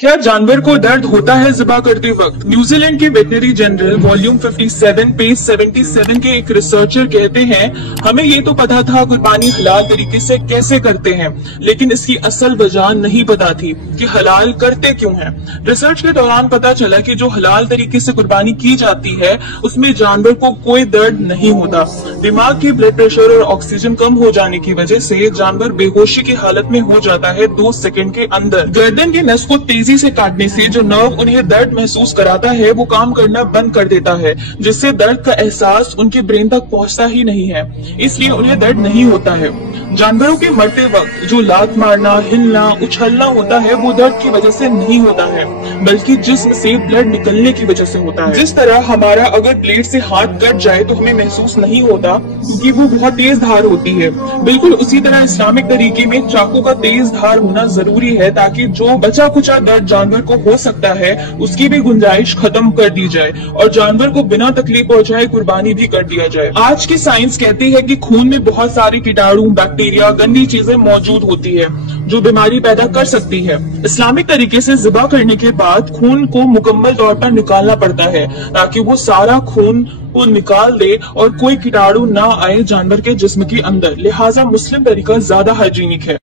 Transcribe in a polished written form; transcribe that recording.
क्या जानवर को दर्द होता है ज़िबा करते वक्त? न्यूजीलैंड के वेटनरी जनरल वॉल्यूम 57 पेज 77 के एक रिसर्चर कहते हैं, हमें ये तो पता था कुर्बानी हलाल तरीके से कैसे करते हैं, लेकिन इसकी असल वजह नहीं पता थी कि हलाल करते क्यों हैं। रिसर्च के दौरान पता चला कि जो हलाल तरीके से कुर्बानी की जाती है उसमें जानवर को कोई दर्द नहीं होता। दिमाग की ब्लड प्रेशर और ऑक्सीजन कम हो जाने की वजह से जानवर बेहोशी की हालत में हो जाता है 2 सेकंड के अंदर। गर्दन के नस को तेजी से काटने से जो नर्व उन्हें दर्द महसूस कराता है वो काम करना बंद कर देता है, जिससे दर्द का एहसास उनके ब्रेन तक पहुंचता ही नहीं है, इसलिए उन्हें दर्द नहीं होता है। जानवरों के मरते वक्त जो लात मारना, हिलना, उछलना होता है वो दर्द की वजह से नहीं होता है, बल्कि जिस्म से ब्लड निकलने की वजह से होता है। जिस तरह हमारा अगर प्लेट से हाथ कट जाए तो हमें महसूस नहीं होता क्योंकि वो बहुत तेज धार होती है, बिल्कुल उसी तरह इस्लामिक तरीके में चाकू का तेज धार होना जरूरी है ताकि जो बचा कुचा दर्द जानवर को हो सकता है उसकी भी गुंजाइश खत्म कर दी जाए और जानवर को बिना तकलीफ पहुंचाए कुर्बानी भी कर दिया जाए। आज की साइंस कहती है कि खून में बहुत सारे कीटाणु, बैक्टीरिया, गंदी चीजें मौजूद होती है जो बीमारी पैदा कर सकती है। इस्लामिक तरीके से ज़िबा करने के बाद खून को मुकम्मल तौर पर निकालना पड़ता है ताकि वो सारा खून को निकाल दे और कोई कीटाणु ना आए जानवर के जिस्म के अंदर। लिहाजा मुस्लिम तरीका ज्यादा हाइजीनिक है।